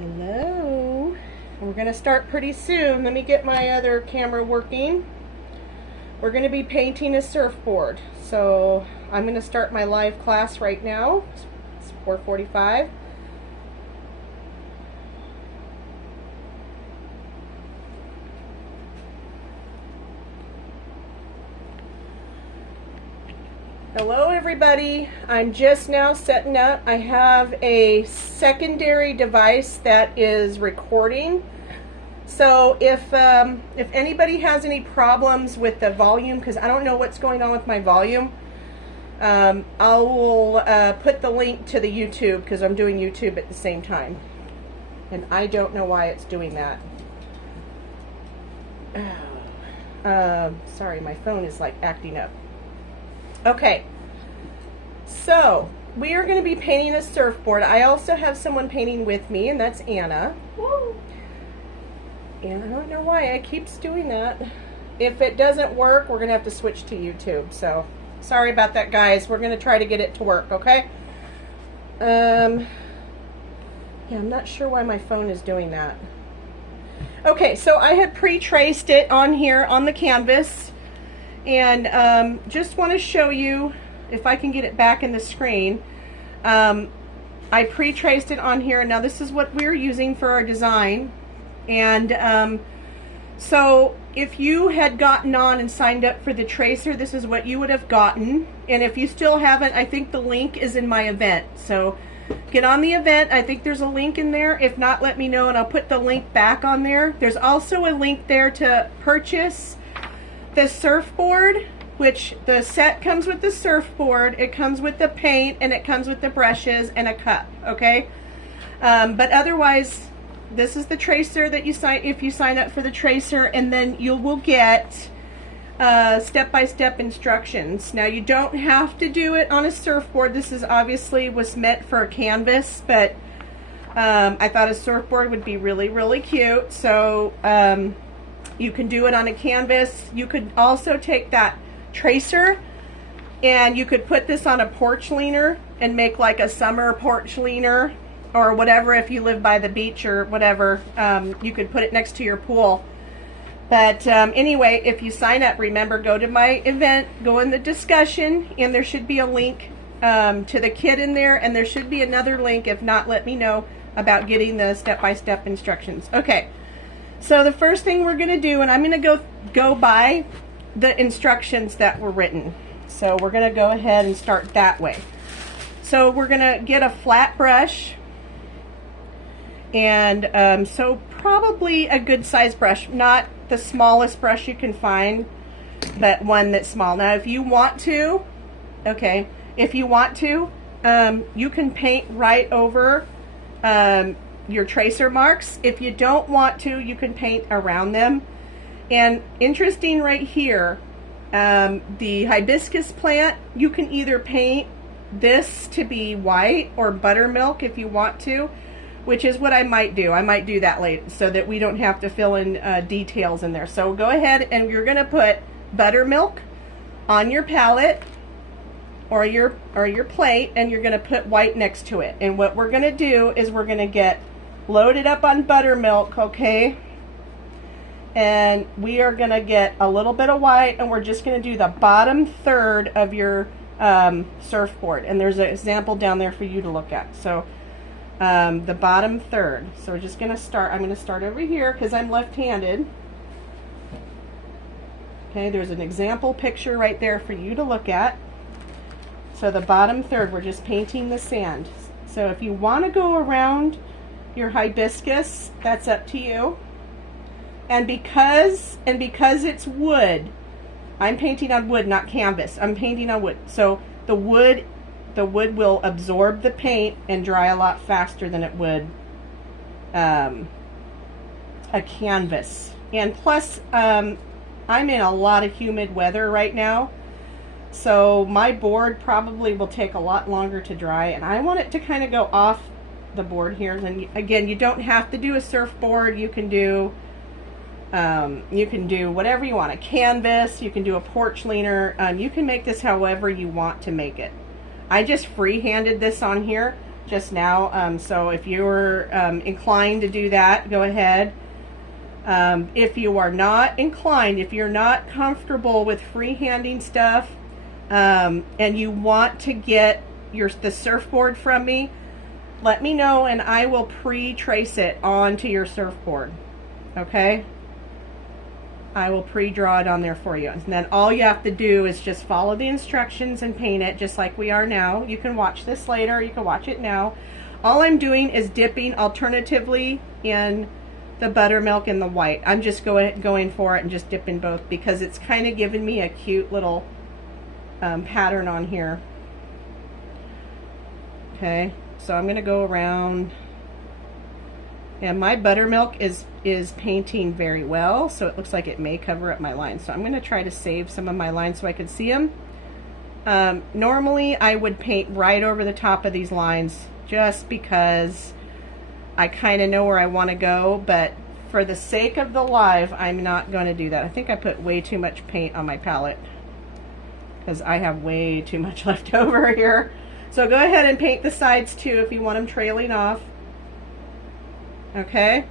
Hello. We're going to start pretty soon. Let me get my other camera working. We're going to be painting a surfboard. So I'm going to start my live class right now. It's 4:45. Hello everybody, I'm just now setting up. I have a secondary device that is recording. So if anybody has any problems with the volume, because I don't know what's going on with my volume, I will put the link to the YouTube, because I'm doing YouTube at the same time. And I don't know why it's doing that. Sorry, my phone is like acting up. Okay, so we are going to be painting a surfboard. I also have someone painting with me, and that's Anna. Woo. And I don't know why it keeps doing that. If it doesn't work, we're going to have to switch to YouTube. So, sorry about that, guys. We're going to try to get it to work, okay? Yeah, I'm not sure why my phone is doing that. Okay, so I had pre-traced it on here on the canvas. And just want to show you, if I can get it back in the screen, I pre-traced it on here. Now this is what we're using for our design. And so if you had gotten on and signed up for the tracer, this is what you would have gotten. And if you still haven't, I think the link is in my event. So get on the event. I think there's a link in there. If not, let me know and I'll put the link back on there. There's also a link there to purchase the surfboard, which the set comes with the surfboard, it comes with the paint, and it comes with the brushes and a cup, okay? But otherwise, this is the tracer that you sign if you sign up for the tracer, and then you will get step-by-step instructions. Now you don't have to do it on a surfboard. This is obviously was meant for a canvas, but I thought a surfboard would be really, really cute. So you can do it on a canvas. You could also take that tracer and you could put this on a porch leaner and make like a summer porch leaner or whatever. If you live by the beach or whatever, you could put it next to your pool. But anyway, if you sign up, remember, go to my event, go in the discussion, and there should be a link to the kit in there, and there should be another link. If not, let me know about getting the step-by-step instructions. Okay. So the first thing we're going to do, and I'm going to go by the instructions that were written. So we're going to go ahead and start that way. So we're going to get a flat brush, and so probably a good size brush, not the smallest brush you can find, but one that's small. Now if you want to, okay, if you want to, you can paint right over your tracer marks. If you don't want to, you can paint around them. And interesting right here, the hibiscus plant, you can either paint this to be white or buttermilk if you want to, which is what I might do. I might do that later so that we don't have to fill in details in there. So go ahead and you're going to put buttermilk on your palette or your plate, and you're going to put white next to it. And what we're going to do is we're going to get loaded up on buttermilk, okay? And we are going to get a little bit of white, and we're just going to do the bottom third of your surfboard. And there's an example down there for you to look at. So the bottom third. So we're just going to start. I'm going to start over here because I'm left-handed. Okay, there's an example picture right there for you to look at. So the bottom third, we're just painting the sand. So if you want to go around your hibiscus, that's up to you. And because it's wood, I'm painting on wood, not canvas. I'm painting on wood. So the wood will absorb the paint and dry a lot faster than it would a canvas. And plus, I'm in a lot of humid weather right now, so my board probably will take a lot longer to dry, and I want it to kind of go off the board here. And again, you don't have to do a surfboard. You can do whatever you want, a canvas, you can do a porch leaner, you can make this however you want to make it. I just free-handed this on here just now. So if you're inclined to do that, go ahead. If you are not inclined, if you're not comfortable with freehanding stuff, and you want to get the surfboard from me, let me know and I will pre-trace it onto your surfboard. Okay? I will pre-draw it on there for you. And then all you have to do is just follow the instructions and paint it just like we are now. You can watch this later, you can watch it now. All I'm doing is dipping alternatively in the buttermilk and the white. I'm just going for it and just dipping both because it's kind of giving me a cute little pattern on here. Okay, so I'm going to go around. And my buttermilk is painting very well, so it looks like it may cover up my lines. So I'm going to try to save some of my lines so I can see them. Normally I would paint right over the top of these lines just because I kind of know where I want to go, but for the sake of the live, I'm not going to do that. I think I put way too much paint on my palette because I have way too much left over here. So go ahead and paint the sides too if you want them trailing off. Okay.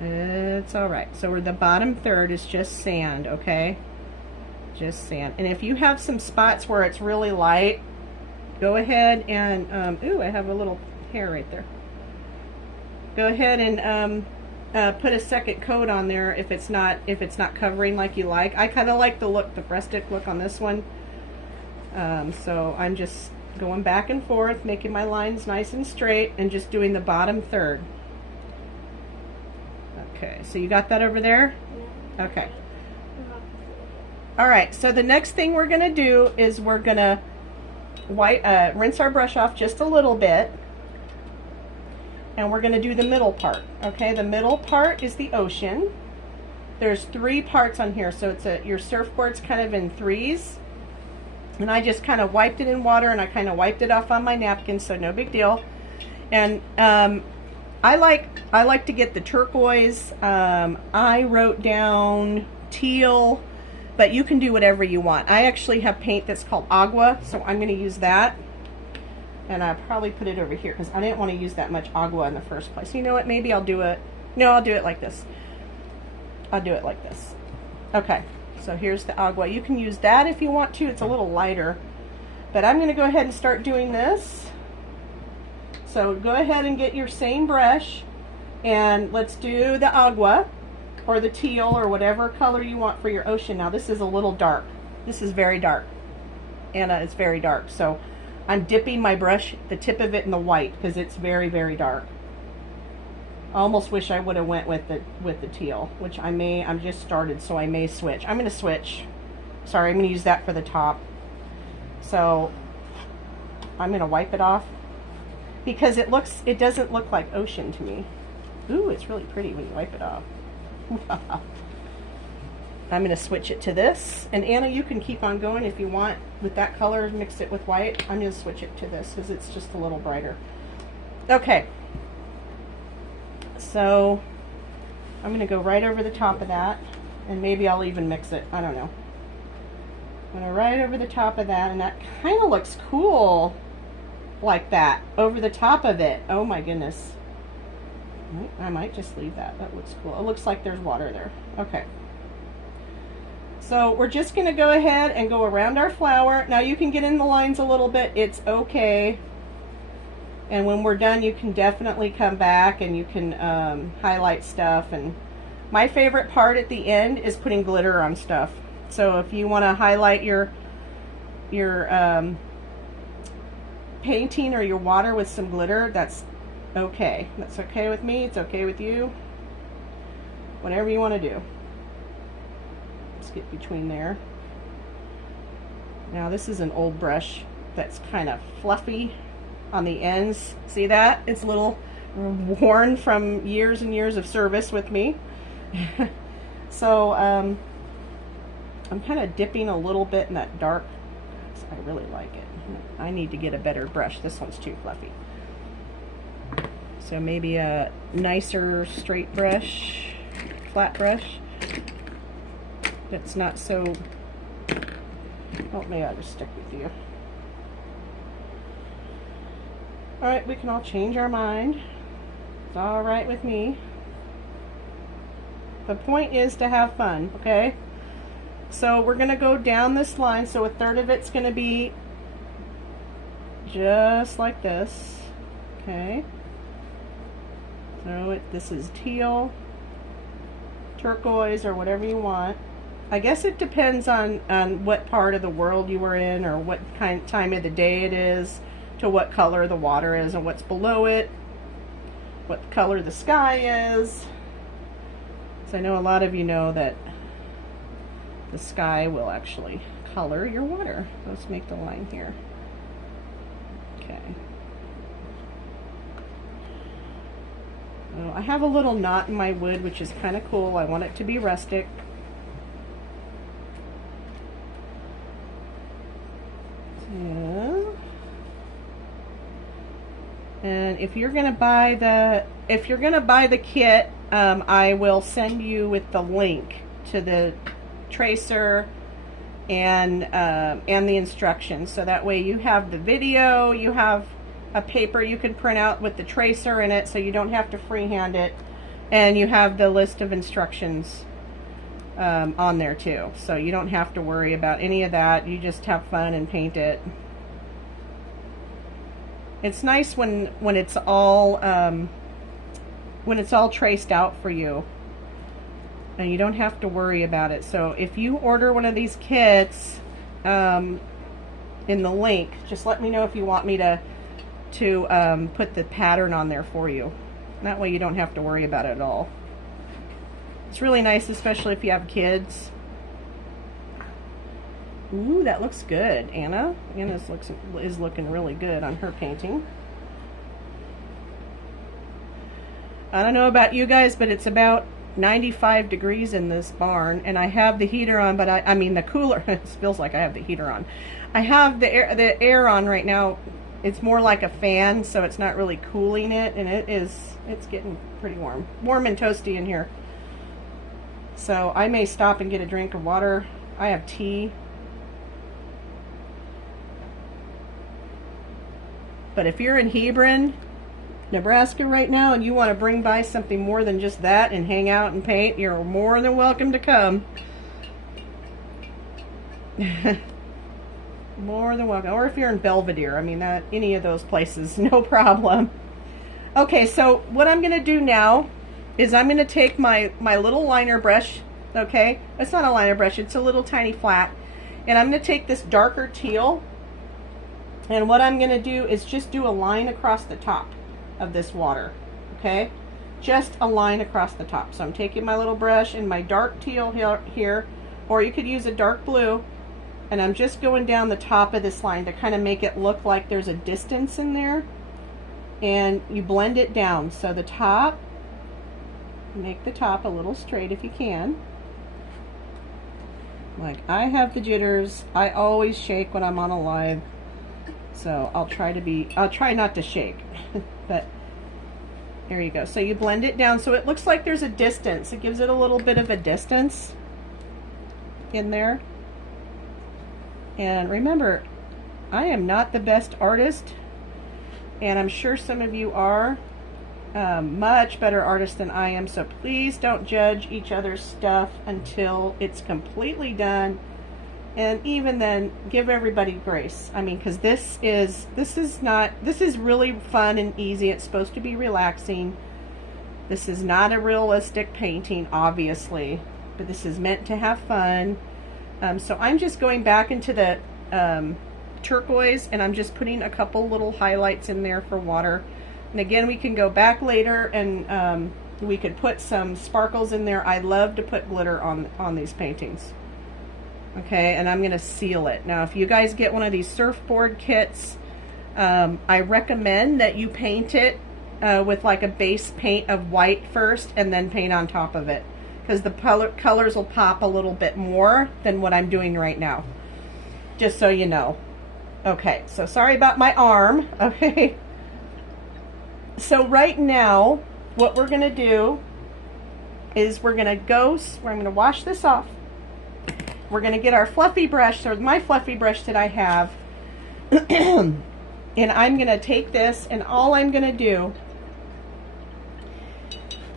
It's all right. So the bottom third is just sand, okay? Just sand. And if you have some spots where it's really light, go ahead and, ooh, I have a little hair right there. Go ahead and put a second coat on there if it's not covering like you like. I kind of like the rustic look on this one. So I'm just going back and forth, making my lines nice and straight, and just doing the bottom third. Okay, so you got that over there? Yeah. Okay. All right, so the next thing we're going to do is we're going to rinse our brush off just a little bit, and we're going to do the middle part. Okay, the middle part is the ocean. There's 3 parts on here, so it's your surfboard's kind of in 3s. And I just kind of wiped it in water, and I kind of wiped it off on my napkin, so no big deal. And I like to get the turquoise. I wrote down teal, but you can do whatever you want. I actually have paint that's called agua, so I'm going to use that. And I'll probably put it over here because I didn't want to use that much agua in the first place. You know what? Maybe I'll do it. No, I'll do it like this. I'll do it like this. Okay. So here's the agua. You can use that if you want to. It's a little lighter. But I'm going to go ahead and start doing this. So go ahead and get your same brush. And let's do the agua or the teal or whatever color you want for your ocean. Now this is a little dark. This is very dark. Anna, it's very dark. So I'm dipping my brush, the tip of it in the white because it's very, very dark. I almost wish I would have went with the teal, which I'm just started, so I may switch. I'm going to switch. Sorry, I'm going to use that for the top. So I'm going to wipe it off because it doesn't look like ocean to me. Ooh, it's really pretty when you wipe it off. I'm going to switch it to this. And Anna, you can keep on going if you want with that color, mix it with white. I'm going to switch it to this because it's just a little brighter. Okay. So I'm going to go right over the top of that, and maybe I'll even mix it. I don't know. I'm going to right over the top of that, and that kind of looks cool like that over the top of it. Oh my goodness. I might just leave that. That looks cool. It looks like there's water there. Okay. So we're just going to go ahead and go around our flower. Now you can get in the lines a little bit. It's okay. And when we're done, you can definitely come back and you can highlight stuff. And my favorite part at the end is putting glitter on stuff. So if you want to highlight your painting or your water with some glitter, that's okay. That's okay with me. It's okay with you. Whatever you want to do. Let's get between there. Now this is an old brush that's kind of fluffy on the ends. See that? It's a little worn from years and years of service with me. So I'm kind of dipping a little bit in that dark. I really like it. I need to get a better brush. This one's too fluffy. So maybe a nicer straight brush, flat brush. That's not so. Oh, maybe I'll just stick with you. Alright, we can all change our mind. It's alright with me. The point is to have fun, okay? So we're going to go down this line. So a third of it's going to be just like this. Okay. So this is teal, turquoise, or whatever you want. I guess it depends on what part of the world you were in, or what time of the day it is, to what color the water is and what's below it, what color the sky is. So I know a lot of you know that the sky will actually color your water. Let's make the line here. Okay. Oh, I have a little knot in my wood, which is kind of cool. I want it to be rustic. Yeah. And if you're gonna buy the kit, I will send you with the link to the tracer and the instructions, so that way you have the video, you have a paper you can print out with the tracer in it, so you don't have to freehand it, and you have the list of instructions on there too, so you don't have to worry about any of that. You just have fun and paint it. It's nice when it's all traced out for you, and you don't have to worry about it. So if you order one of these kits in the link, just let me know if you want me to put the pattern on there for you. That way you don't have to worry about it at all. It's really nice, especially if you have kids. Ooh, that looks good, Anna. Anna's is looking really good on her painting. I don't know about you guys, but it's about 95 degrees in this barn, and I have the heater on, but I mean the cooler. It feels like I have the heater on. I have the air on right now. It's more like a fan, so it's not really cooling it, and it's getting pretty warm and toasty in here. So I may stop and get a drink of water. I have tea. But if you're in Hebron, Nebraska right now, and you want to bring by something more than just that and hang out and paint, you're more than welcome to come. More than welcome. Or if you're in Belvedere, I mean, any of those places, no problem. Okay, so what I'm going to do now is I'm going to take my little liner brush, okay? It's not a liner brush, it's a little tiny flat. And I'm going to take this darker teal, and what I'm going to do is just do a line across the top of this water, okay? Just a line across the top. So I'm taking my little brush and my dark teal here, or you could use a dark blue, and I'm just going down the top of this line to kind of make it look like there's a distance in there, and you blend it down. So the top, make the top a little straight if you can. Like, I have the jitters. I always shake when I'm on a live. So I'll try not to shake, but there you go. So you blend it down so it looks like there's a distance. It gives it a little bit of a distance in there. And remember, I am not the best artist, and I'm sure some of you are much better artists than I am, so please don't judge each other's stuff until it's completely done. And even then, give everybody grace. I mean, because this is really fun and easy. It's supposed to be relaxing. This is not a realistic painting, obviously, but this is meant to have fun. So I'm just going back into the turquoise, and I'm just putting a couple little highlights in there for water. And again, we can go back later, and we could put some sparkles in there. I love to put glitter on these paintings. Okay, and I'm going to seal it. Now, if you guys get one of these surfboard kits, I recommend that you paint it with like a base paint of white first, and then paint on top of it, because the colors will pop a little bit more than what I'm doing right now, just so you know. Okay, so sorry about my arm. Okay, so right now what we're going to do is we're going to wash this off. We're going to get our fluffy brush, or my fluffy brush that I have, And I'm going to take this, and all I'm going to do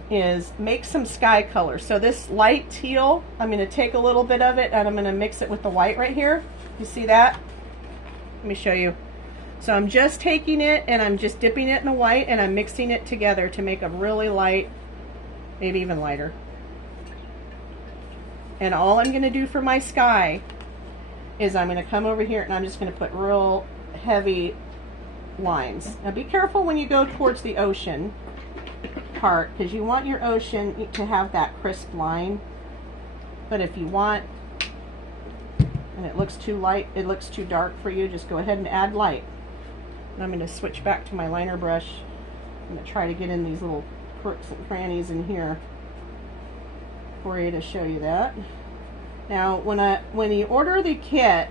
is make some sky color. So this light teal, I'm going to take a little bit of it and I'm going to mix it with the white right here. You see that? Let me show you. So I'm just taking it and I'm just dipping it in the white and I'm mixing it together to make a really light, maybe even lighter. And all I'm going to do for my sky is I'm going to come over here and I'm just going to put real heavy lines. Now be careful when you go towards the ocean part, because you want your ocean to have that crisp line. But if you want, and it looks too light, it looks too dark for you, just go ahead and add light. And I'm going to switch back to my liner brush. I'm going to try to get in these little crooks and crannies in here for you to show you that. Now when you order the kit,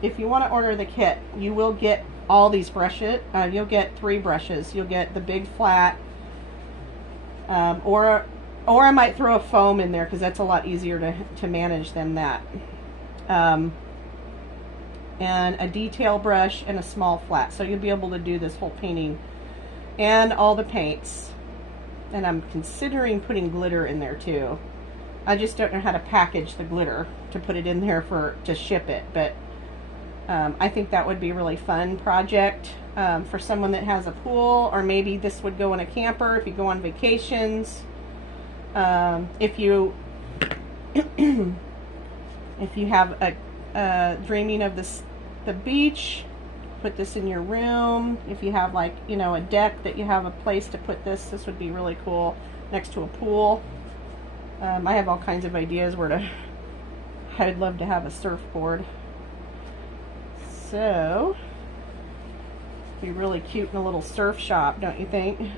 if you want to order the kit, you will get all these brushes. You'll get 3 brushes. You'll get the big flat, or I might throw a foam in there because that's a lot easier to manage than that. And a detail brush and a small flat. So you'll be able to do this whole painting and all the paints. And I'm considering putting glitter in there too. I just don't know how to package the glitter to put it in there to ship it. But I think that would be a really fun project for someone that has a pool, or maybe this would go in a camper if you go on vacations. If you if you have a dreaming of the beach, put this in your room. If you have, like, you know, a deck that you have a place to put this would be really cool next to a pool. I have all kinds of ideas where to. I'd love to have a surfboard. So, be really cute in a little surf shop, don't you think?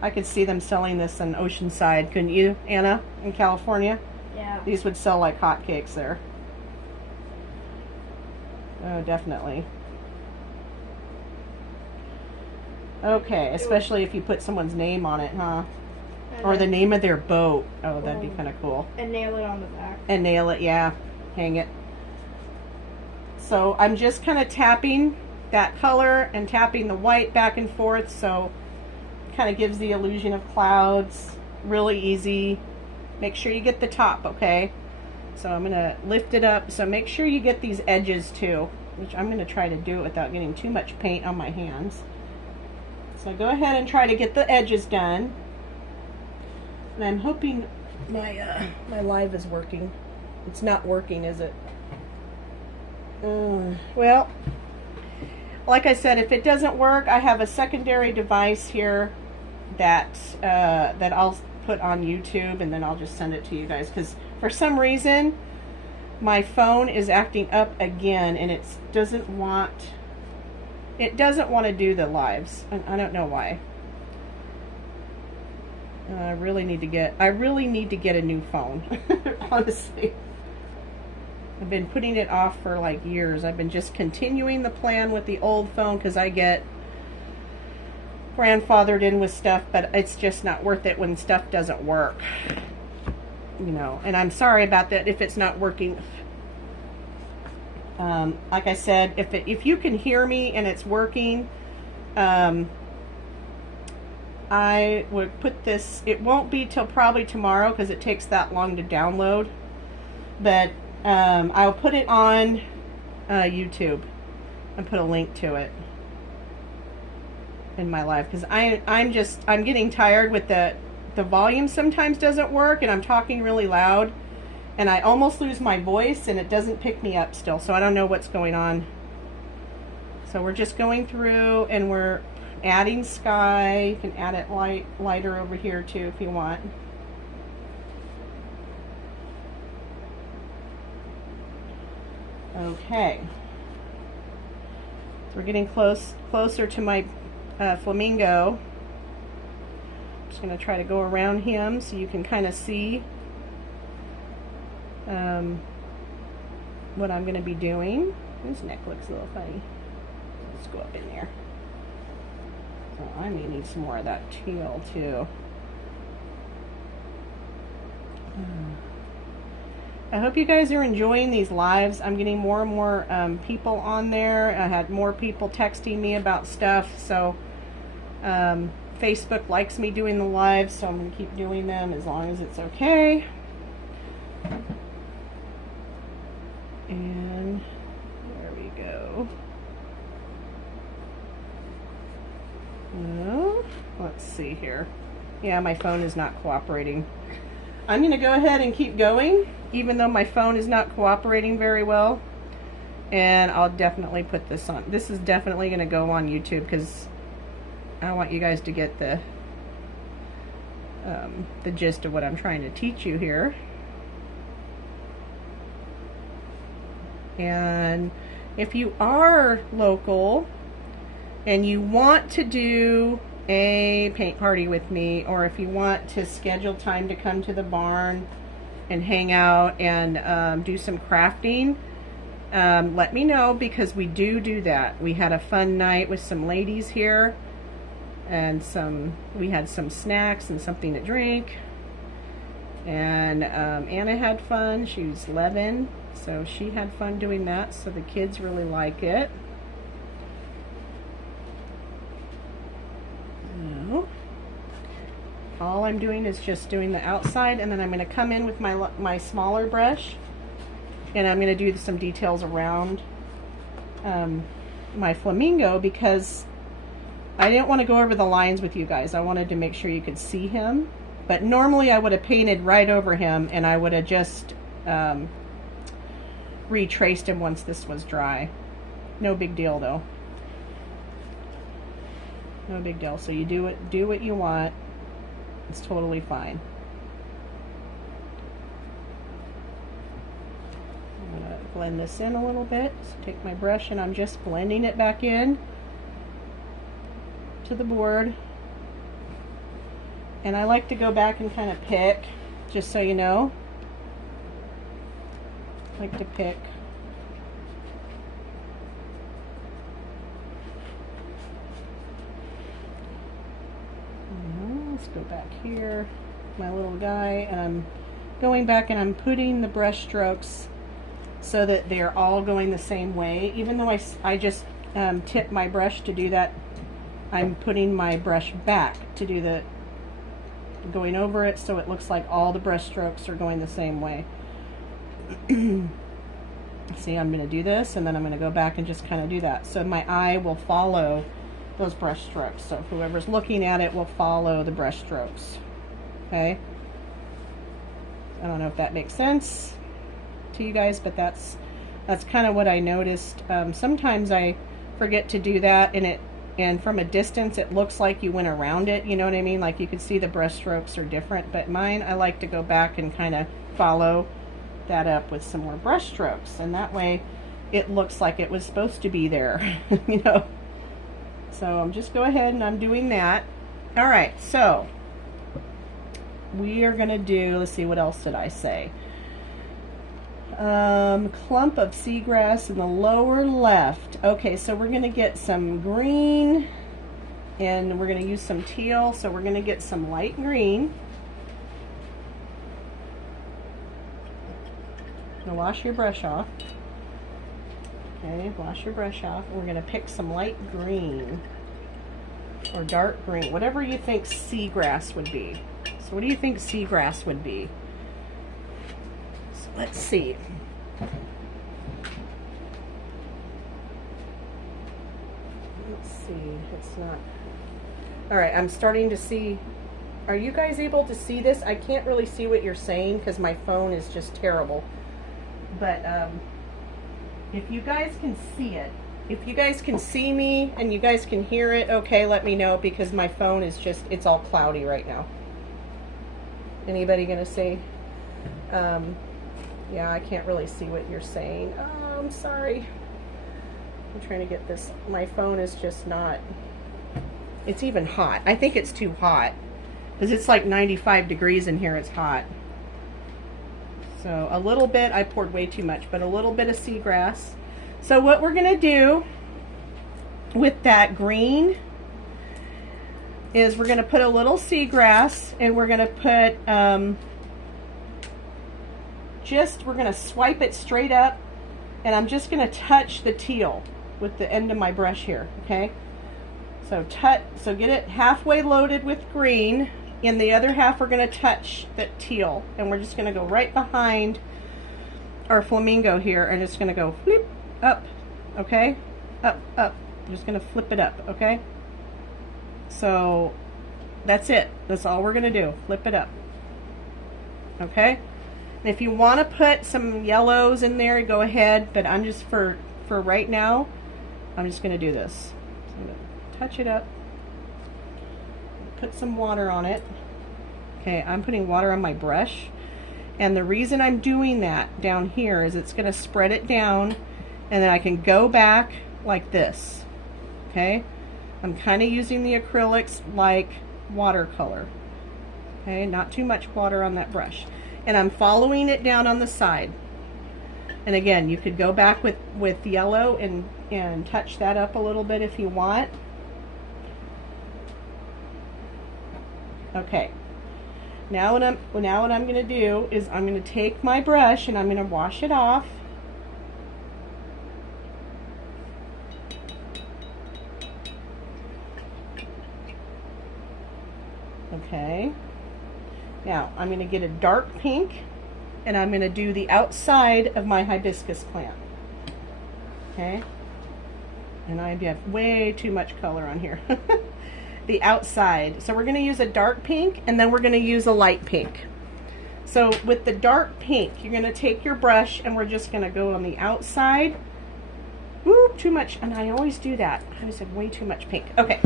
I could see them selling this in Oceanside, couldn't you, Anna, in California? Yeah. These would sell like hotcakes there. Oh, definitely. Okay, especially if you put someone's name on it, huh? Or the name of their boat. Oh, that'd be kind of cool. And nail it on the back. And nail it, yeah. Hang it. So I'm just kind of tapping that color and tapping the white back and forth, so it kind of gives the illusion of clouds. Really easy. Make sure you get the top, okay? So I'm going to lift it up. So make sure you get these edges too, which I'm going to try to do it without getting too much paint on my hands. So go ahead and try to get the edges done. And I'm hoping my live is working. It's not working, is it? Well, like I said, if it doesn't work, I have a secondary device here that that I'll put on YouTube, and then I'll just send it to you guys, because for some reason my phone is acting up again, and it doesn't want to do the lives, and I don't know why. I really need to get a new phone. Honestly, I've been putting it off for like years. I've been just continuing the plan with the old phone because I get grandfathered in with stuff, but it's just not worth it when stuff doesn't work, you know. And I'm sorry about that if it's not working. Like I said, if you can hear me and it's working, I would put this, it won't be till probably tomorrow because it takes that long to download, but I'll put it on YouTube and put a link to it in my live, because I'm getting tired with the volume sometimes doesn't work, and I'm talking really loud and I almost lose my voice and it doesn't pick me up still, so I don't know what's going on. So we're just going through and we're adding sky. You can add it lighter over here too if you want. Okay, so we're getting closer to my flamingo. I'm just going to try to go around him so you can kind of see what I'm going to be doing. His neck looks a little funny. Let's go up in there. So I may need some more of that teal too. I hope you guys are enjoying these lives. I'm getting more and more people on there. I had more people texting me about stuff. So Facebook likes me doing the lives, so I'm going to keep doing them as long as it's okay. And there we go. Well, let's see here. Yeah, my phone is not cooperating. I'm going to go ahead and keep going, even though my phone is not cooperating very well. And I'll definitely put this on. This is definitely going to go on YouTube because I want you guys to get the gist of what I'm trying to teach you here. And if you are local and you want to do a paint party with me, or if you want to schedule time to come to the barn and hang out and do some crafting, let me know, because we do that. We had a fun night with some ladies here, and we had some snacks and something to drink, and Anna had fun. She was 11, so she had fun doing that, so the kids really like it. All I'm doing is just doing the outside, and then I'm going to come in with my smaller brush, and I'm going to do some details around my flamingo, because I didn't want to go over the lines with you guys. I wanted to make sure you could see him, but normally I would have painted right over him, and I would have just retraced him once this was dry. No big deal though. No big deal. So you do what you want. It's totally fine. I'm going to blend this in a little bit. So take my brush and I'm just blending it back in to the board. And I like to go back and kind of pick, just so you know. I like to pick. Let's go back here, my little guy, and I'm going back and I'm putting the brush strokes so that they're all going the same way. Even though I just tipped my brush to do that, I'm putting my brush back to do the going over it, so it looks like all the brush strokes are going the same way. See, I'm going to do this, and then I'm going to go back and just kind of do that, so my eye will follow those brush strokes. So whoever's looking at it will follow the brush strokes. Okay? I don't know if that makes sense to you guys, but that's kind of what I noticed. Sometimes I forget to do that, and from a distance it looks like you went around it, you know what I mean? Like you could see the brush strokes are different, but mine, I like to go back and kind of follow that up with some more brush strokes, and that way it looks like it was supposed to be there. You know? So I'm just go ahead and I'm doing that. All right, so we are going to do, let's see, what else did I say? Clump of seagrass in the lower left. Okay, so we're going to get some green, and we're going to use some teal, so we're going to get some light green. Now wash your brush off. Okay, wash your brush off. We're going to pick some light green or dark green, whatever you think seagrass would be. So what do you think seagrass would be? So let's see. Let's see. It's not. All right, I'm starting to see. Are you guys able to see this? I can't really see what you're saying because my phone is just terrible. But if you guys can see it, if you guys can see me and you guys can hear it, okay, let me know, because my phone is just, it's all cloudy right now. Anybody gonna say? Yeah, I can't really see what you're saying. Oh, I'm sorry. I'm trying to get this. My phone is just not, it's even hot. I think it's too hot because it's like 95 degrees in here. It's hot. So a little bit, I poured way too much, but a little bit of seagrass. So what we're going to do with that green is we're going to put a little seagrass, and we're going to put we're going to swipe it straight up, and I'm just going to touch the teal with the end of my brush here, okay? So get it halfway loaded with green, and the other half we're going to touch the teal, and we're just going to go right behind our flamingo here, and it's going to go flip up, okay? Up, up. I'm just going to flip it up, okay? So that's it. That's all we're going to do. Flip it up, okay? And if you want to put some yellows in there, go ahead, but I'm just for right now, I'm just going to do this. So I'm going to touch it up, put some water on it. Okay, I'm putting water on my brush, and the reason I'm doing that down here is it's going to spread it down, and then I can go back like this. Okay, I'm kind of using the acrylics like watercolor. Okay, not too much water on that brush, and I'm following it down on the side. And again, you could go back with yellow and touch that up a little bit if you want. Okay. Now what I'm going to do is I'm going to take my brush and I'm going to wash it off. Okay. Now I'm going to get a dark pink, and I'm going to do the outside of my hibiscus plant. Okay. And I have way too much color on here. The outside. So we're going to use a dark pink, and then we're going to use a light pink. So with the dark pink, you're going to take your brush, and we're just going to go on the outside. Ooh, too much. And I always do that. I always have way too much pink. Okay.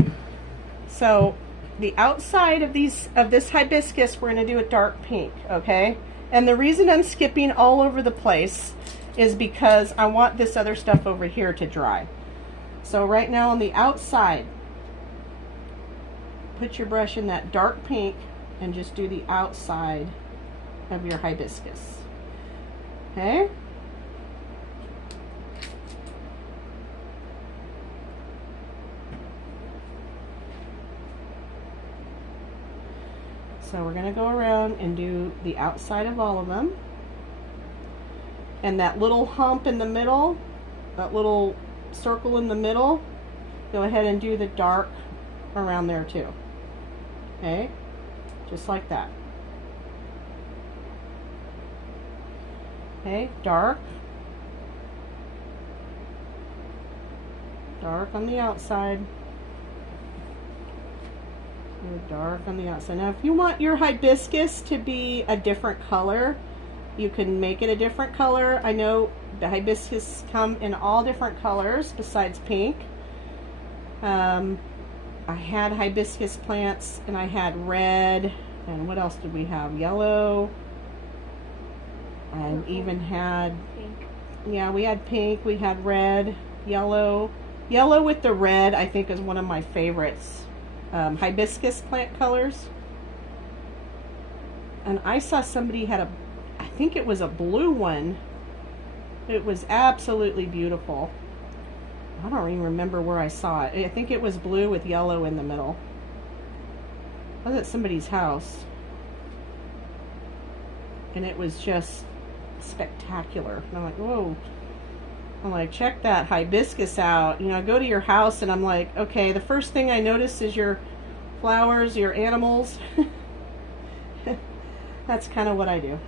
So the outside of this hibiscus, we're going to do a dark pink, okay? And the reason I'm skipping all over the place is because I want this other stuff over here to dry. So right now on the outside, put your brush in that dark pink and just do the outside of your hibiscus. Okay? So we're going to go around and do the outside of all of them. And that little hump in the middle, that little circle in the middle, go ahead and do the dark around there too. Okay, just like that. Okay, dark. Dark on the outside. Dark on the outside. Now if you want your hibiscus to be a different color, you can make it a different color. I know the hibiscus come in all different colors besides pink. I had hibiscus plants, and I had red, and what else did we have? Yellow, and even had pink. Yeah, we had pink, we had red, yellow. Yellow with the red, I think, is one of my favorites. Hibiscus plant colors. And I saw somebody had I think it was a blue one. It was absolutely beautiful. I don't even remember where I saw it. I think it was blue with yellow in the middle. I was at somebody's house, and it was just spectacular. And I'm like, whoa. I'm like, check that hibiscus out. You know, I go to your house, and I'm like, okay, the first thing I notice is your flowers, your animals. That's kind of what I do.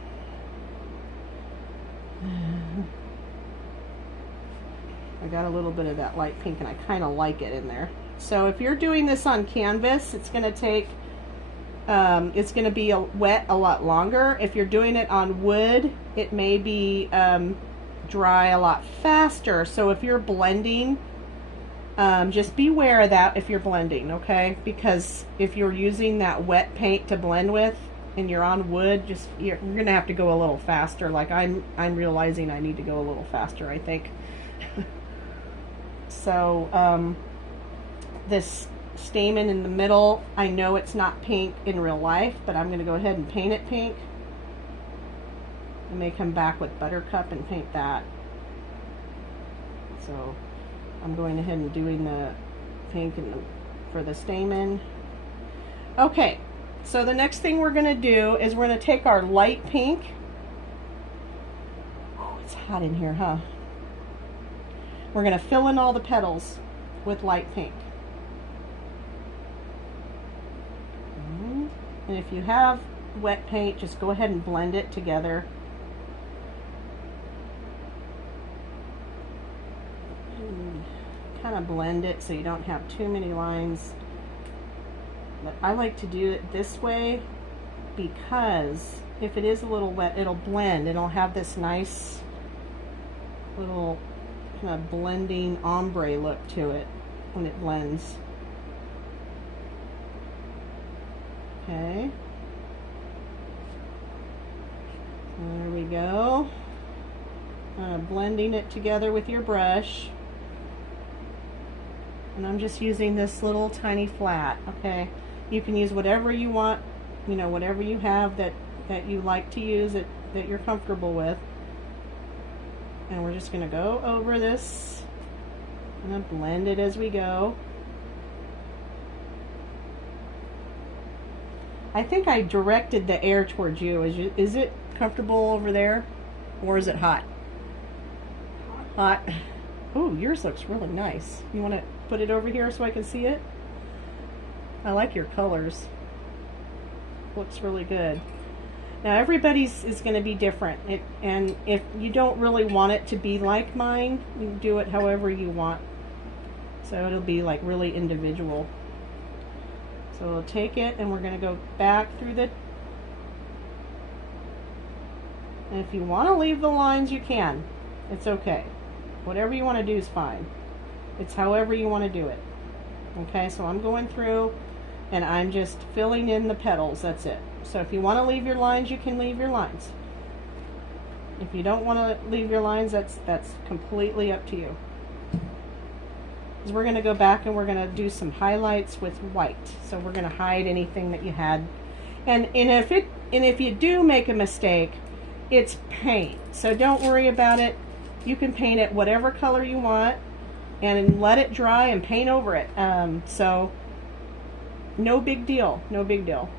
I got a little bit of that light pink, and I kind of like it in there. So if you're doing this on canvas, it's going to take, it's going to be wet a lot longer. If you're doing it on wood, it may be dry a lot faster. So if you're blending, just beware of that if you're blending, okay? Because if you're using that wet paint to blend with, and you're on wood, you're going to have to go a little faster. Like I'm realizing I need to go a little faster, I think. So this stamen in the middle, I know it's not pink in real life, but I'm going to go ahead and paint it pink. I may come back with Buttercup and paint that. So I'm going ahead and doing the pink for the stamen. Okay, so the next thing we're going to do is we're going to take our light pink, hot in here, huh? We're going to fill in all the petals with light pink. And if you have wet paint, just go ahead and blend it together. Kind of blend it so you don't have too many lines. But I like to do it this way because if it is a little wet, it'll blend. It'll have this nice little kind of blending ombre look to it when it blends. Okay. There we go. Blending it together with your brush. And I'm just using this little tiny flat, okay? You can use whatever you want, you know, whatever you have that you like to use, that you're comfortable with. And we're just going to go over this and blend it as we go. I think I directed the air towards you. Is it comfortable over there, or is it hot? Hot. Ooh, yours looks really nice. You want to put it over here so I can see it? I like your colors. Looks really good. Now everybody's is going to be different, and if you don't really want it to be like mine, you can do it however you want. So it'll be like really individual. So we'll take it and we're going to go back through the, and if you want to leave the lines, you can. It's okay. Whatever you want to do is fine. It's however you want to do it. Okay, so I'm going through and I'm just filling in the petals. That's it. So if you want to leave your lines, you can leave your lines. If you don't want to leave your lines, that's completely up to you. Because we're going to go back and we're going to do some highlights with white. So we're going to hide anything that you had. And if you do make a mistake, it's paint. So don't worry about it. You can paint it whatever color you want and let it dry and paint over it. So no big deal. No big deal.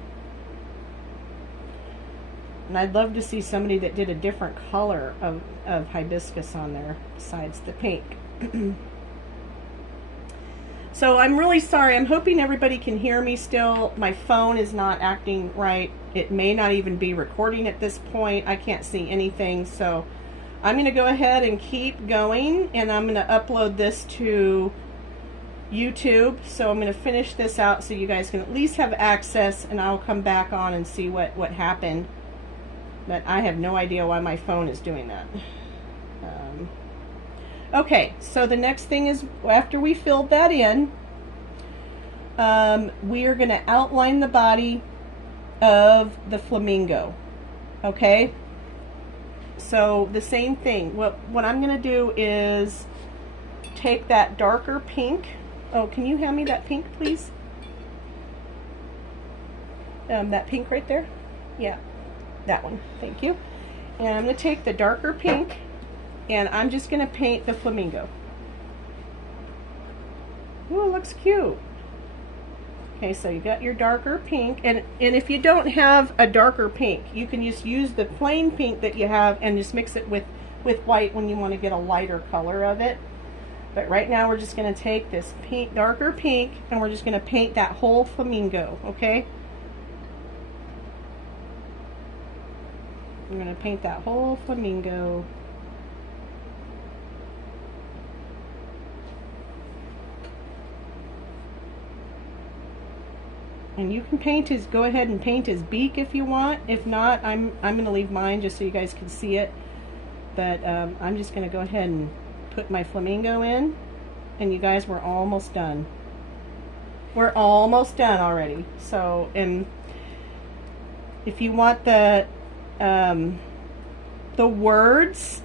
And I'd love to see somebody that did a different color of hibiscus on there besides the pink. So I'm really sorry. I'm hoping everybody can hear me still. My phone is not acting right. It may not even be recording at this point. I can't see anything. So I'm going to go ahead and keep going, and I'm going to upload this to YouTube. So I'm going to finish this out so you guys can at least have access, and I'll come back on and see what happened. But I have no idea why my phone is doing that. Okay, so the next thing is, after we filled that in, we are going to outline the body of the flamingo. Okay? So the same thing. What I'm going to do is take that darker pink. Oh, can you hand me that pink, please? That pink right there? Yeah, that one. Thank you. And I'm going to take the darker pink, and I'm just going to paint the flamingo. Ooh, it looks cute. Okay, so you got your darker pink, and if you don't have a darker pink, you can just use the plain pink that you have and just mix it with white when you want to get a lighter color of it. But right now we're just going to take this pink, darker pink, and we're just going to paint that whole flamingo, okay? We're going to paint that whole flamingo. And you can paint his, go ahead and paint his beak if you want. If not, I'm going to leave mine just so you guys can see it. But I'm just going to go ahead and put my flamingo in. And you guys, we're almost done. We're almost done already. So, and if you want the words,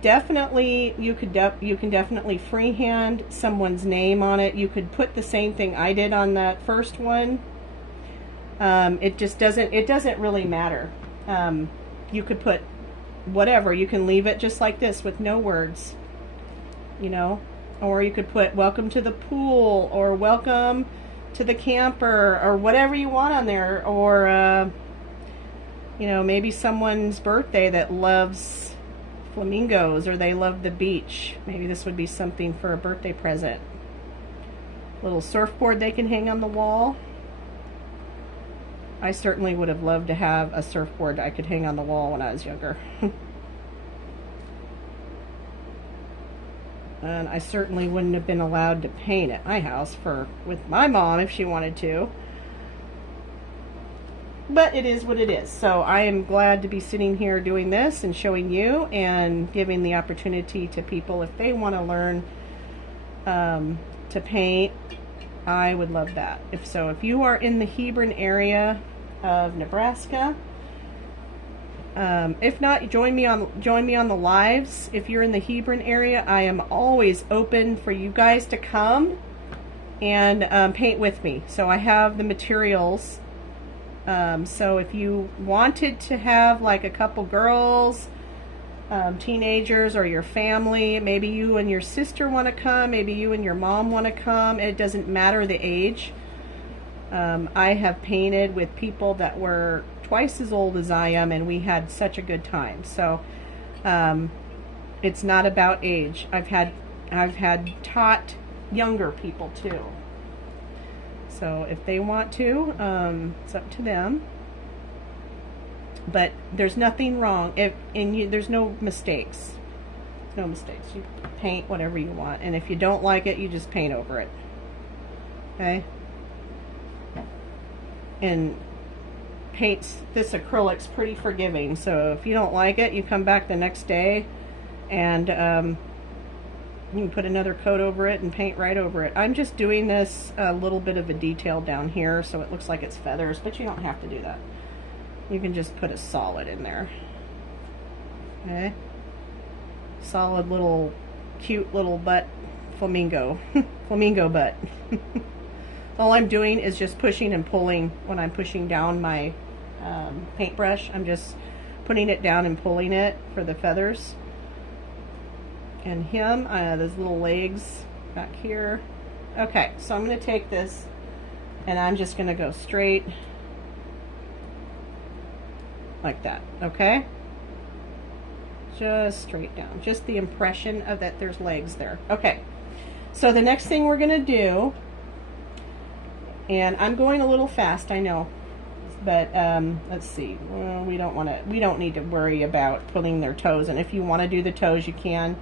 definitely you can definitely freehand someone's name on it. You could put the same thing I did on that first one. It doesn't really matter. You could put whatever. You can leave it just like this with no words, you know, or you could put welcome to the pool or welcome to the camper or whatever you want on there, or you know, maybe someone's birthday that loves flamingos, or they love the beach. Maybe this would be something for a birthday present. Little surfboard they can hang on the wall. I certainly would have loved to have a surfboard I could hang on the wall when I was younger. And I certainly wouldn't have been allowed to paint at my house with my mom if she wanted to. But it is what it is. So I am glad to be sitting here doing this and showing you and giving the opportunity to people if they want to learn to paint. I would love that. If you are in the Hebron area of Nebraska, if not, join me on the lives. If you're in the Hebron area, I am always open for you guys to come and paint with me. So I have the materials. So if you wanted to have like a couple girls, teenagers, or your family, maybe you and your sister want to come, maybe you and your mom want to come, it doesn't matter the age. I have painted with people that were twice as old as I am, and we had such a good time. So it's not about age. I've had taught younger people too. So if they want to, it's up to them. But there's nothing wrong. There's no mistakes. No mistakes. You paint whatever you want, and if you don't like it, you just paint over it. Okay. And this acrylic's pretty forgiving, so if you don't like it, you come back the next day and you can put another coat over it and paint right over it. I'm just doing this a little bit of a detail down here so it looks like it's feathers, but you don't have to do that. You can just put a solid in there. Okay, solid little cute little butt flamingo flamingo butt. All I'm doing is just pushing and pulling. When I'm pushing down my paintbrush, I'm just putting it down and pulling it for the feathers. And him, those little legs back here. Okay, so I'm going to take this and I'm just going to go straight like that, okay? Just straight down. Just the impression of that there's legs there. Okay, so the next thing we're going to do, and I'm going a little fast, I know, but let's see. Well, we don't need to worry about pulling their toes, and if you want to do the toes, you can.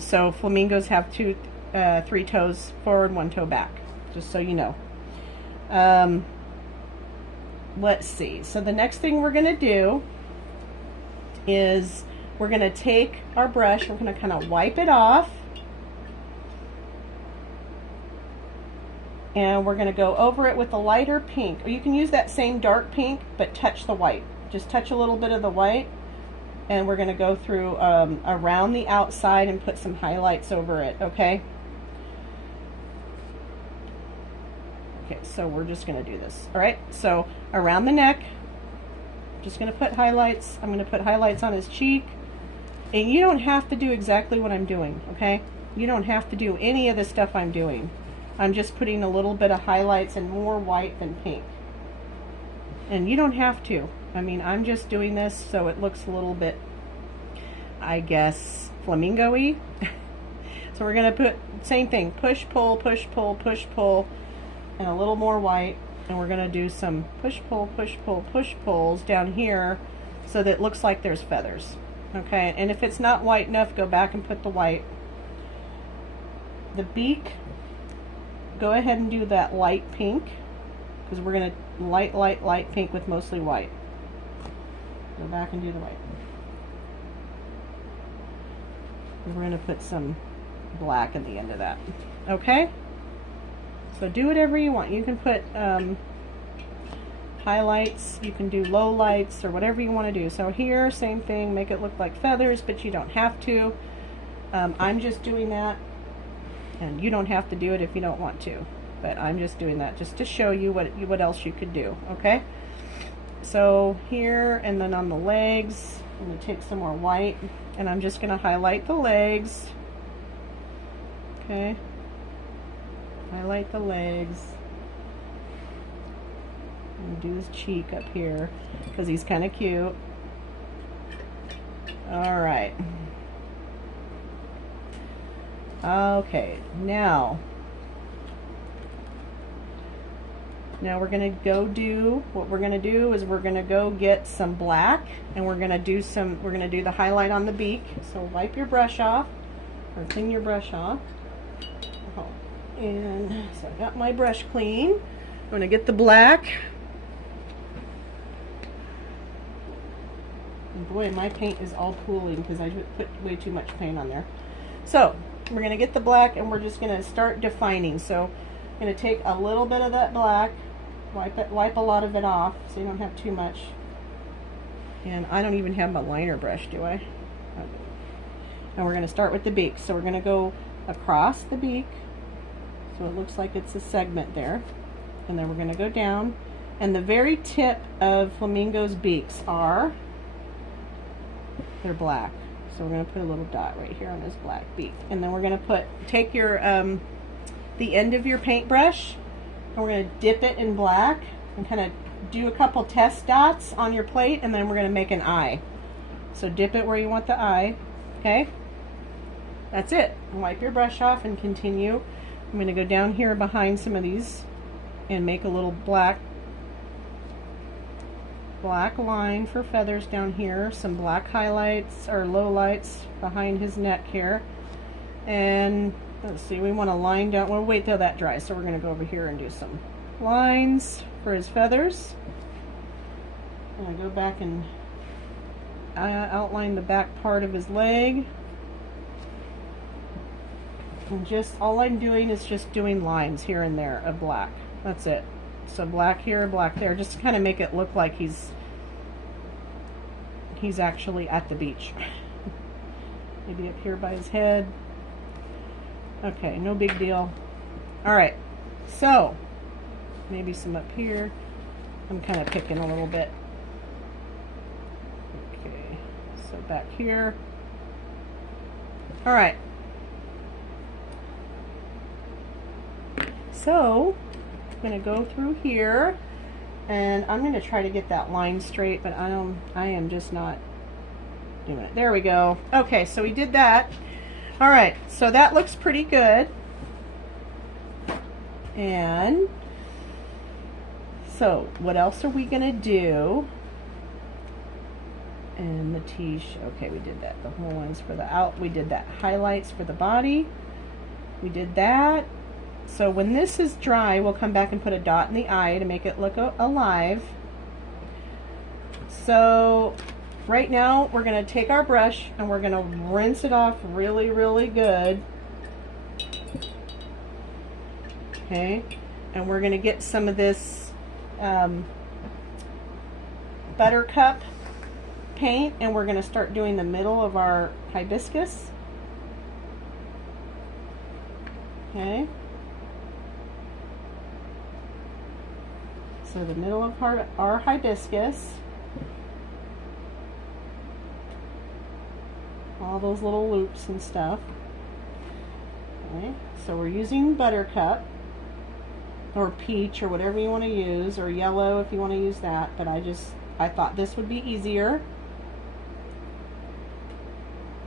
So flamingos have three toes forward, one toe back, just so you know. Let's see. So the next thing we're going to do is we're going to take our brush, we're going to kind of wipe it off, and we're going to go over it with a lighter pink, or you can use that same dark pink but touch the white. Just touch a little bit of the white, and we're going to go through around the outside and put some highlights over it, okay? Okay, so we're just going to do this. All right, so around the neck, just going to put highlights. I'm going to put highlights on his cheek. And you don't have to do exactly what I'm doing, okay? You don't have to do any of the stuff I'm doing. I'm just putting a little bit of highlights and more white than pink. And you don't have to. I mean, I'm just doing this so it looks a little bit, I guess, flamingo-y. So we're going to put, same thing, push, pull, push, pull, push, pull, and a little more white. And we're going to do some push, pull, push, pull, push, pulls down here so that it looks like there's feathers. Okay, and if it's not white enough, go back and put the white. The beak, go ahead and do that light pink, because we're going to light pink with mostly white. Go back and do the white. And we're going to put some black at the end of that. Okay? So do whatever you want. You can put highlights, you can do low lights, or whatever you want to do. So here, same thing, make it look like feathers, but you don't have to. I'm just doing that, and you don't have to do it if you don't want to. But I'm just doing that just to show you what else you could do, okay? So here, and then on the legs, I'm going to take some more white, and I'm just going to highlight the legs. Okay. Highlight the legs. And do his cheek up here, because he's kind of cute. All right. Okay, now we're gonna go do, what we're gonna do is we're gonna go get some black, and we're gonna do the highlight on the beak. So wipe your brush off, or clean your brush off. And so I got my brush clean. I'm gonna get the black. And boy, my paint is all pooling because I put way too much paint on there. So we're gonna get the black, and we're just gonna start defining. So I'm gonna take a little bit of that black, wipe a lot of it off so you don't have too much. And I don't even have my liner brush, do I? And we're gonna start with the beak. So we're gonna go across the beak, so it looks like it's a segment there. And then we're gonna go down. And the very tip of flamingo's beaks they're black. So we're gonna put a little dot right here on his black beak. And then we're gonna take your, the end of your paintbrush, and we're gonna dip it in black and kind of do a couple test dots on your plate, and then we're gonna make an eye. So dip it where you want the eye, okay? That's it. Wipe your brush off and continue. I'm gonna go down here behind some of these and make a little black line for feathers down here, some black highlights or lowlights behind his neck here. And let's see, we want to line down, we'll wait till that dries, so we're going to go over here and do some lines for his feathers. I'm going to go back and outline the back part of his leg. And just, all I'm doing is just doing lines here and there of black. That's it. So black here, black there, just to kind of make it look like he's actually at the beach. Maybe up here by his head. Okay, no big deal. All right, so maybe some up here. I'm kind of picking a little bit. Okay, so back here. All right. So I'm going to go through here, and I'm going to try to get that line straight, but I am just not doing it. There we go. Okay, so we did that. All right, so that looks pretty good. And so what else are we going to do? And the okay, we did that. The whole ones for the we did that. Highlights for the body. We did that. So when this is dry, we'll come back and put a dot in the eye to make it look alive. So right now we're going to take our brush and we're going to rinse it off really, really good. Okay, and we're going to get some of this buttercup paint, and we're going to start doing the middle of our hibiscus. Okay. So the middle of our hibiscus, all those little loops and stuff. Okay, so we're using buttercup or peach or whatever you want to use, or yellow if you want to use that, but I thought this would be easier.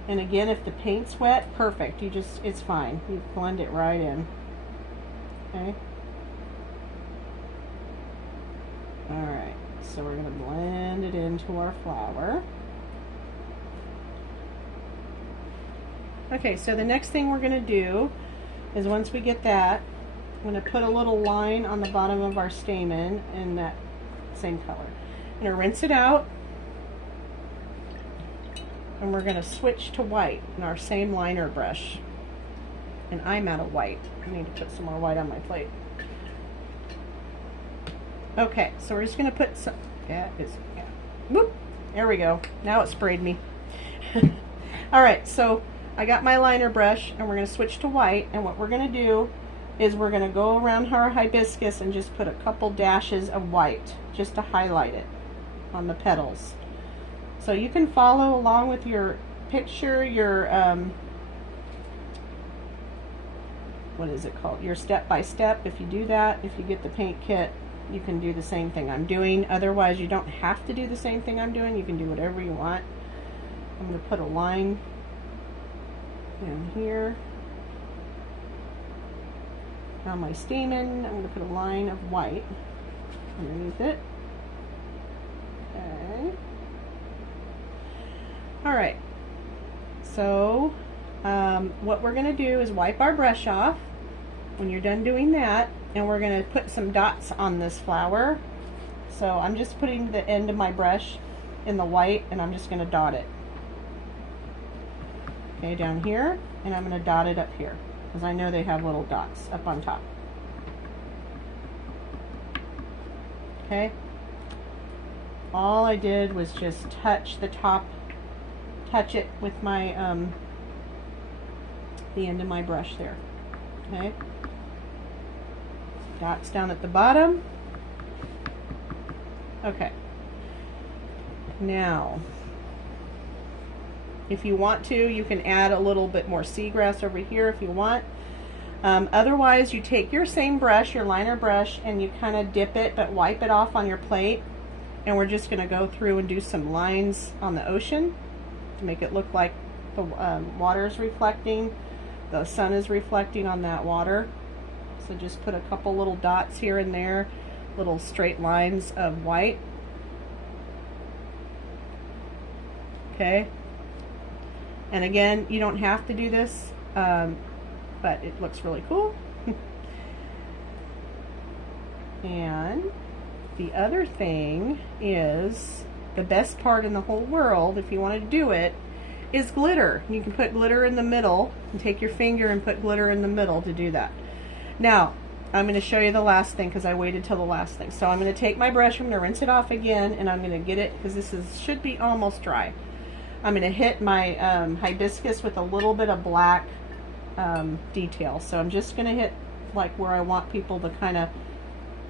And again, if the paint's wet, perfect. It's fine. You blend it right in. Okay. Alright, so we're going to blend it into our flower. Okay, so the next thing we're going to do is, once we get that, I'm going to put a little line on the bottom of our stamen in that same color. I'm going to rinse it out, and we're going to switch to white in our same liner brush. And I'm out of white. I need to put some more white on my plate. Okay, so we're just going to put some, whoop, there we go. Now it sprayed me. Alright, so I got my liner brush, and we're going to switch to white, and what we're going to do is we're going to go around our hibiscus and just put a couple dashes of white, just to highlight it on the petals. So you can follow along with your picture, your, what is it called? Your step-by-step. If you do that, if you get the paint kit, you can do the same thing I'm doing. Otherwise, you don't have to do the same thing I'm doing. You can do whatever you want. I'm going to put a line down here. Now my stamen, I'm going to put a line of white underneath it. Okay. Alright, so what we're going to do is wipe our brush off when you're done doing that, and we're going to put some dots on this flower. So I'm just putting the end of my brush in the white, and I'm just going to dot it. Okay, down here, and I'm going to dot it up here, because I know they have little dots up on top. Okay, all I did was just touch the top, touch it with my the end of my brush there. Okay, dots down at the bottom. Okay, now if you want to, you can add a little bit more seagrass over here if you want. Otherwise, you take your same brush, your liner brush, and you kind of dip it, but wipe it off on your plate. And we're just going to go through and do some lines on the ocean to make it look like the water is reflecting, the sun is reflecting on that water. So just put a couple little dots here and there, little straight lines of white. Okay. And again, you don't have to do this, but it looks really cool. And the other thing is, the best part in the whole world, if you want to do it, is glitter. You can put glitter in the middle, and take your finger and put glitter in the middle to do that. Now, I'm going to show you the last thing, because I waited till the last thing. So I'm going to take my brush, I'm going to rinse it off again, and I'm going to get it, because this should be almost dry. I'm going to hit my hibiscus with a little bit of black detail. So I'm just going to hit like where I want people to kind of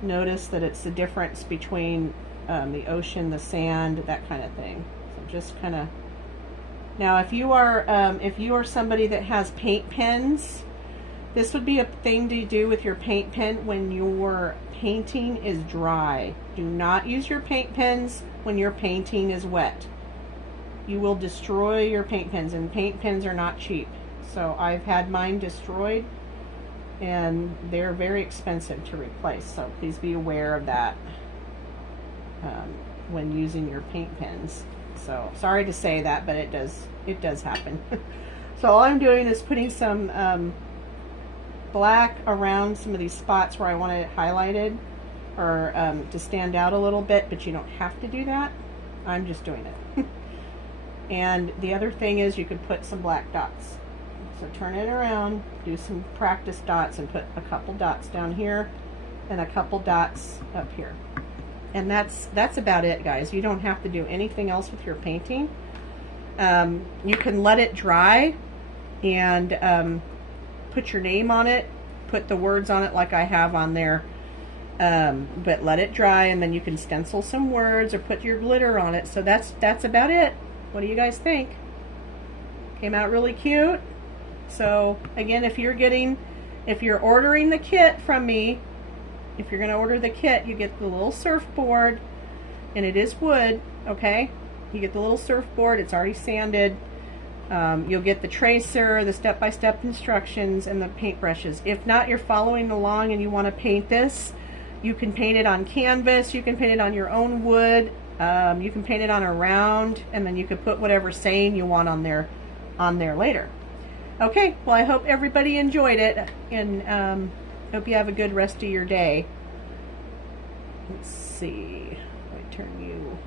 notice that it's the difference between the ocean, the sand, that kind of thing. So just kind of. Now, if you are somebody that has paint pens, this would be a thing to do with your paint pen when your painting is dry. Do not use your paint pens when your painting is wet. You will destroy your paint pens, and paint pens are not cheap. So I've had mine destroyed, and they're very expensive to replace. So please be aware of that when using your paint pens. So sorry to say that, but it does happen. So all I'm doing is putting some black around some of these spots where I want it highlighted or to stand out a little bit, but you don't have to do that. I'm just doing it. And the other thing is you could put some black dots. So turn it around, do some practice dots, and put a couple dots down here and a couple dots up here. And that's about it, guys. You don't have to do anything else with your painting. You can let it dry and put your name on it, put the words on it like I have on there, but let it dry, and then you can stencil some words or put your glitter on it. So that's about it. What do you guys think? Came out really cute. So again, if you're ordering the kit from me, if you're going to order the kit, you get the little surfboard, and it is wood, okay? You get the little surfboard, it's already sanded. You'll get the tracer, the step-by-step instructions, and the paintbrushes. If not, you're following along and you want to paint this, you can paint it on canvas, you can paint it on your own wood, you can paint it on a round, and then you can put whatever saying you want on there later. Okay, well, I hope everybody enjoyed it, and hope you have a good rest of your day. Let's see, if I turn you